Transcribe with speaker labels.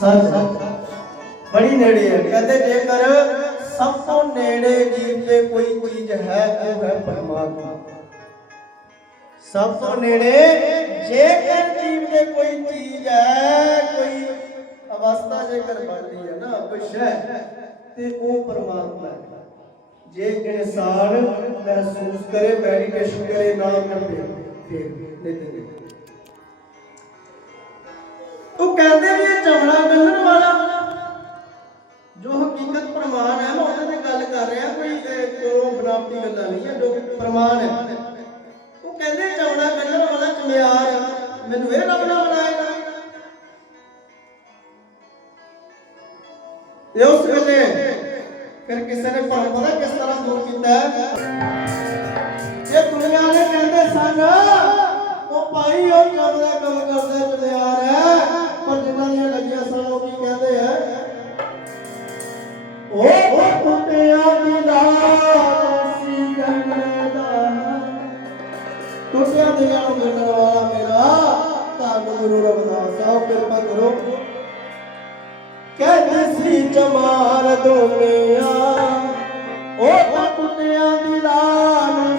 Speaker 1: ਸੱਚ ਬੜੀ ਨੇੜੇ ਹੈ। ਕਹਿੰਦੇ ਜੇਕਰ ਸਭ ਤੋਂ ਨੇੜੇ ਜੀਵ ਦੇ ਕੋਈ ਚੀਜ਼ ਹੈ, ਉਹ ਹੈ ਪਰਮਾਤਮਾ। ਸਭ ਤੋਂ ਨੇੜੇ ਜੇਕਰ ਜੀਵ ਦੇ ਕੋਈ ਚੀਜ਼ ਹੈ, ਕੋਈ ਅਵਸਥਾ ਜੇਕਰ ਬਣਦੀ ਹੈ ਨਾ ਕੋਈ ਸ਼ੈ ਤੇ ਉਹ ਪਰਮਾਤਮਾ ਹੈ। ਜੇ ਇਨਸਾਨ ਮਹਿਸੂਸ ਕਰੇ ਮੈਡੀਟੇਸ਼ਨ ਕਰੇ ਨਾਮ ਜਪੇ ਫਿਰ ਨਹੀਂ। ਉਹ ਕਹਿੰਦੇ ਵੀ ਇਹ ਚਮੜਾ ਗੰਢਣ ਵਾਲਾ। ਜੋ ਹਕੀਕਤ ਪ੍ਰਮਾਣ ਹੈ, ਮੈਂ ਉਹਦੇ ਤੇ ਗੱਲ ਕਰ ਰਿਹਾ, ਕੋਈ ਕੋਲੋਂ ਬਨਾਵਟੀ ਗੱਲਾਂ ਨਹੀਂ ਹੈ, ਜੋ ਪ੍ਰਮਾਣ ਹੈ। ਉਹ ਕਹਿੰਦੇ ਚਮੜਾ ਗੰਢਣ ਵਾਲਾ ਚਮਿਆਰ ਮੈਨੂੰ ਇਹ ਰੱਬ ਨਾ ਬਣਾਏਗਾ। ਤੇ ਉਸ ਵੇਲੇ ਫਿਰ ਕਿਸੇ ਨੇ ਭਰਮ ਪਤਾ ਕਿਸ ਤਰ੍ਹਾਂ ਦੂਰ ਕੀਤਾ ਹੈ? ਦੁਨੀਆ ਨੇ ਕਹਿੰਦੇ ਸਨ, ਉਹ ਭਾਈ ਉਹ ਕਰਦਾ ਕੰਮ ਕਰਦਾ ਕੁੱਤਿਆਂ ਦੀ ਲਾਸ਼ ਗੰਨਣ ਵਾਲਾ ਮੇਰਾ, ਧੰਨ ਗੁਰੂ ਰਵਿਦਾਸ ਸਾਹਿਬ, ਕਿਰਪਾ ਕਰੋ। ਕਹਿੰਦੇ ਸੀ ਜਮਾਲ ਦੁਨੀਆ, ਉਹ ਤਾਂ ਕੁੱਤਿਆਂ ਦੀ ਲਾਲ